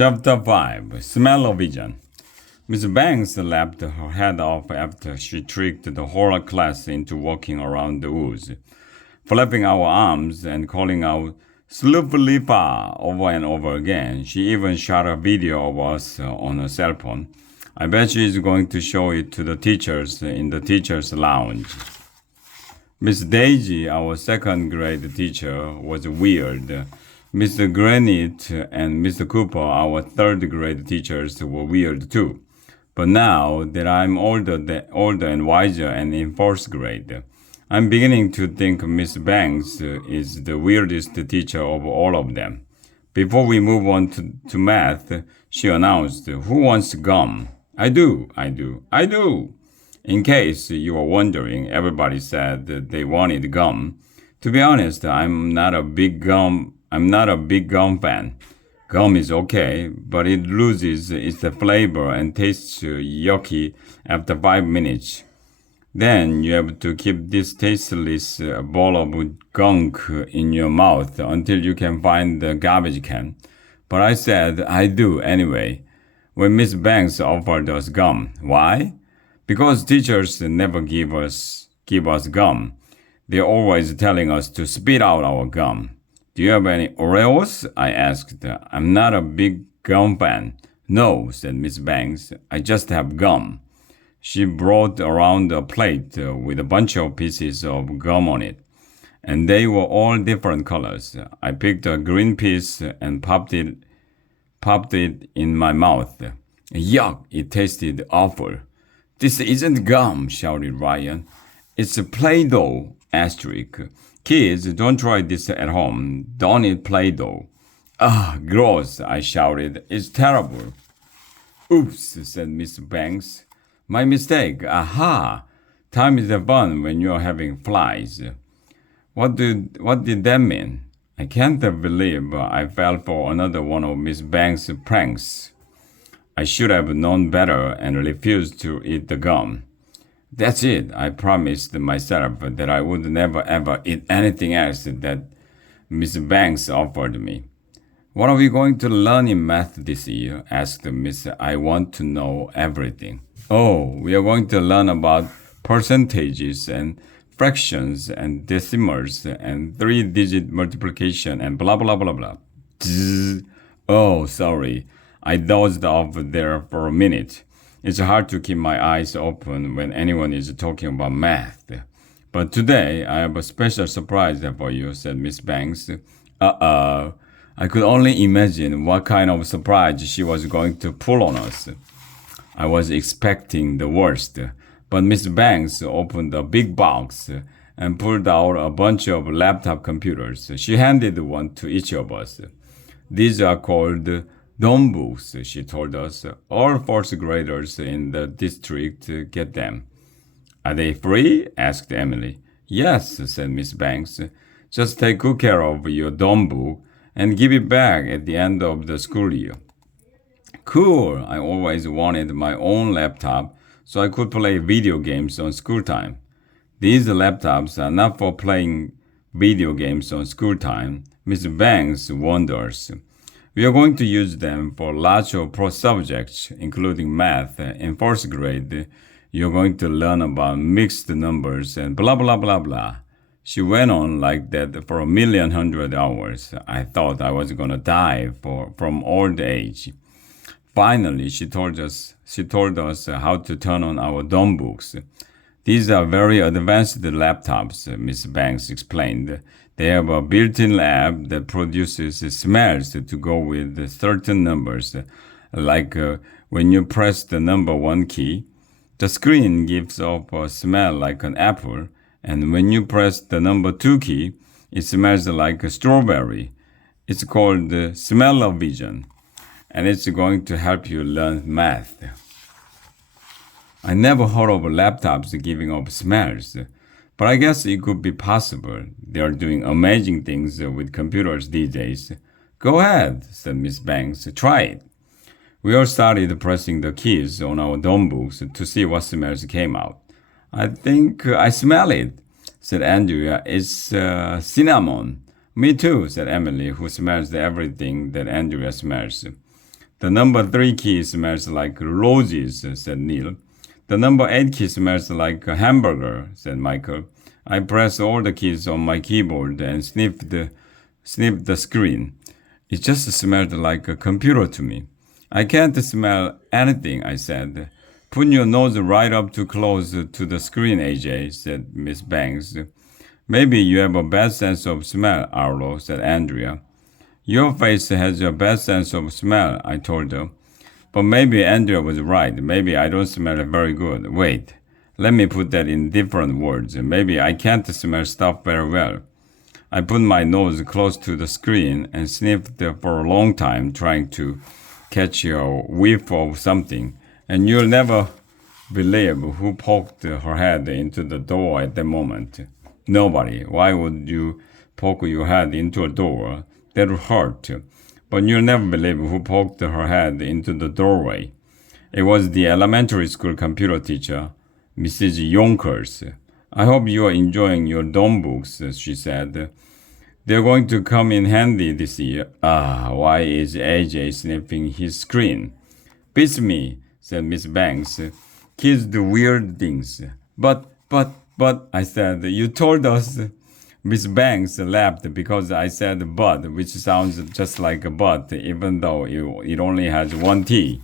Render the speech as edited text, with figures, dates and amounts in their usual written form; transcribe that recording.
Chapter 5 Smell-O-Vision. Miss Banks laughed her head off after she tricked the whole class into walking around the woods, flapping our arms and calling out "Sloop-Lipa" over and over again. She even shot a video of us on her cell phone. I bet she is going to show it to the teachers in the teacher's lounge. Miss Daisy, our second grade teacher, was weird. Mr. Granite and Mr. Cooper, our third grade teachers, were weird too. But now that I'm older and wiser and in fourth grade, I'm beginning to think Miss Banks is the weirdest teacher of all of them. Before we move on to math, she announced, "Who wants gum?" I do. In case you were wondering, everybody said that they wanted gum. To be honest, I'm not a big gum fan. Gum is okay, but it loses its flavor and tastes yucky after 5 minutes. Then you have to keep this tasteless ball of gunk in your mouth until you can find the garbage can. But I said I do anyway when Miss Banks offered us gum. Why? Because teachers never give us gum. They're always telling us to spit out our gum. Do you have any Oreos? I asked. I'm not a big gum fan. No, said Miss Banks. I just have gum. She brought around a plate with a bunch of pieces of gum on it, and they were all different colors. I picked a green piece and popped it in my mouth. Yuck, it tasted awful. This isn't gum, shouted Ryan. It's a Play-Doh, asterisk. Kids, don't try this at home. Don't eat Play-Doh. Ah, gross, I shouted. It's terrible. Oops, said Miss Banks. My mistake. Aha! Time is fun when you're having flies. What did that mean? I can't believe I fell for another one of Miss Banks' pranks. I should have known better and refused to eat the gum. That's it. I promised myself that I would never ever eat anything else that Miss Banks offered me. What are we going to learn in math this year? Asked Miss I Want to Know Everything. Oh, we are going to learn about percentages and fractions and decimals and 3-digit multiplication and blah blah blah blah. Zzz. Oh, sorry. I dozed off there for a minute. It's hard to keep my eyes open when anyone is talking about math. But today, I have a special surprise for you, said Miss Banks. Uh-oh. I could only imagine what kind of surprise she was going to pull on us. I was expecting the worst, but Miss Banks opened a big box and pulled out a bunch of laptop computers. She handed one to each of us. These are called dorm books, she told us. All fourth graders in the district get them. Are they free? Asked Emily. Yes, said Miss Banks. Just take good care of your dorm book and give it back at the end of the school year. Cool. I always wanted my own laptop so I could play video games on school time. These laptops are not for playing video games on school time, Miss Banks wonders. We are going to use them for lots of pro subjects, including math. In fourth grade, you're going to learn about mixed numbers and blah, blah, blah, blah. She went on like that for 1,100,000 hours. I thought I was going to die from old age. Finally, she told us how to turn on our dorm books. These are very advanced laptops, Miss Banks explained. They have a built-in lab that produces smells to go with certain numbers, like when you press the number 1 key, the screen gives off a smell like an apple, and when you press the number 2 key, it smells like a strawberry. It's called Smell-O-Vision, and it's going to help you learn math. I never heard of laptops giving off smells. But I guess it could be possible. They are doing amazing things with computers these days. Go ahead, said Miss Banks. Try it. We all started pressing the keys on our dorm books to see what smells came out. I think I smell it, said Andrea. It's cinnamon. Me too, said Emily, who smells everything that Andrea smells. The number 3 key smells like roses, said Neil. The number 8 key smells like a hamburger, said Michael. I pressed all the keys on my keyboard and sniffed the screen. It just smelled like a computer to me. I can't smell anything, I said. Put your nose right up too close to the screen, AJ, said Miss Banks. Maybe you have a bad sense of smell, Arlo, said Andrea. Your face has a bad sense of smell, I told her. But maybe Andrea was right. Maybe I don't smell very good. Wait, let me put that in different words. Maybe I can't smell stuff very well. I put my nose close to the screen and sniffed for a long time, trying to catch a whiff of something. And you'll never believe who poked her head into the door at the moment. Nobody. Why would you poke your head into a door? That would hurt. But you'll never believe who poked her head into the doorway. It was the elementary school computer teacher, Mrs. Yonkers. I hope you are enjoying your dorm books, she said. They're going to come in handy this year. Why is AJ sniffing his screen? Beats me, said Miss Banks. Kids do weird things. But, I said, you told us. Miss Banks laughed because I said but, which sounds just like a but, even though it only has one T.